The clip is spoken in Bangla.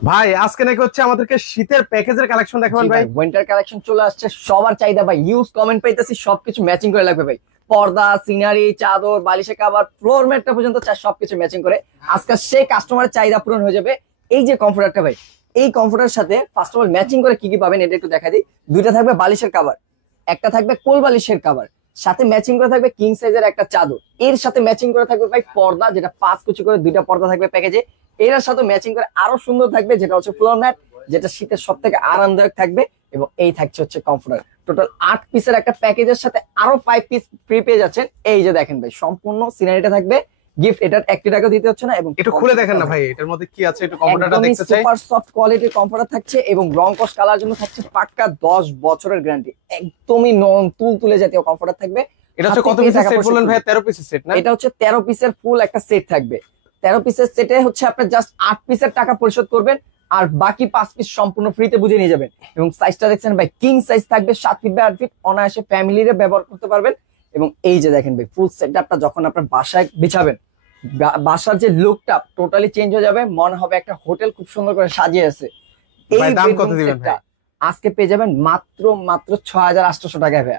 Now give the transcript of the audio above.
ভাই আজকে নাকি হচ্ছে আমাদেরকে শীতের প্যাকেজের কালেকশন দেখাবেন ভাই। উইন্টার কালেকশন চলে আসছে, সবার চাহিদা ভাই। ইউজ কমেন্ট পাইতেছি, সবকিছু ম্যাচিং করে লাগবে ভাই। পর্দা, সিনারি, চাদর, বালিশের কভার, ফ্লোর ম্যাটটা পর্যন্ত চাই, সবকিছু ম্যাচিং করে আজকে সেই কাস্টমারের চাহিদা পূরণ হয়ে যাবে। এই যে কমফোর্টারটা ভাই, এই কমফোর্টার সাথে ফার্স্ট অফ অল ম্যাচিং করে কি কি পাবেন এটা একটু দেখা দিই। দুইটা থাকবে বালিশের কভার, একটা থাকবে কোল বালিশের কভার, সাথে ম্যাচিং করে থাকবে কিং সাইজের একটা চাদর। এর সাথে ম্যাচিং করে থাকবে ভাই পর্দা, যেটা 5 কুচি করে দুইটা পর্দা থাকবে প্যাকেজে। এর সাথে ম্যাচিং করে আরো সুন্দর থাকবে যেটা হচ্ছে ফ্লোর ম্যাট, যেটা শীতের সব থেকে আরামদায়ক থাকবে। এবং এই থাকছে হচ্ছে কমফোর্টার। টোটাল 8 পিসের একটা প্যাকেজের সাথে আরো 5 পিস ফ্রি পেয়ে যাচ্ছেন। এই যে দেখেন ভাই, সম্পূর্ণ সিনারিটা থাকবে গিফট, এটার 1 টাকা দিতে হচ্ছে না। এবং একটু খুলে দেখেন না ভাই, এটার মধ্যে কি আছে, একটু কম্পিউটারটা দেখতে চাই। সুপার সফট কোয়ালিটির কমফোর্টার থাকছে এবং রং কস কালার জন্য থাকছে পাক্কা 10 বছরের গ্যারান্টি। একদমই নরম তুলতুলে জাতীয় কমফোর্টার থাকবে। এটা হচ্ছে কত পিসের সেট বললেন ভাই? 13 পিসের সেট না? এটা হচ্ছে 13 পিসের ফুল একটা সেট থাকবে। 13 পিসের সেটে হচ্ছে আপনার জাস্ট 8 পিসের টাকা পরিশোধ করবেন, আর বাকি 5 পিস সম্পূর্ণ ফ্রিতে বুঝে নিয়ে যাবেন। এবং সাইজটা দেখছেন ভাই, কিং সাইজ থাকবে, 7 ফিট বাই 8 ফিট, অনায়াসে ফ্যামিলিরে ব্যবহার করতে পারবেন। এবং এই যে দেখেন ভাই, ফুল সেটআপটা যখন আপনার বাসায় বিছাবেন, বাসার যে লুকটা টোটালি চেঞ্জ হয়ে যাবে, মনে হবে একটা হোটেল খুব সুন্দর করে সাজিয়ে আছে। এই ভাই দাম কত বেডরুম দিবেন সেটটা ভাই? আজকে পেয়ে যাবেন মাত্র মাত্র 6800 টাকায় ভাই।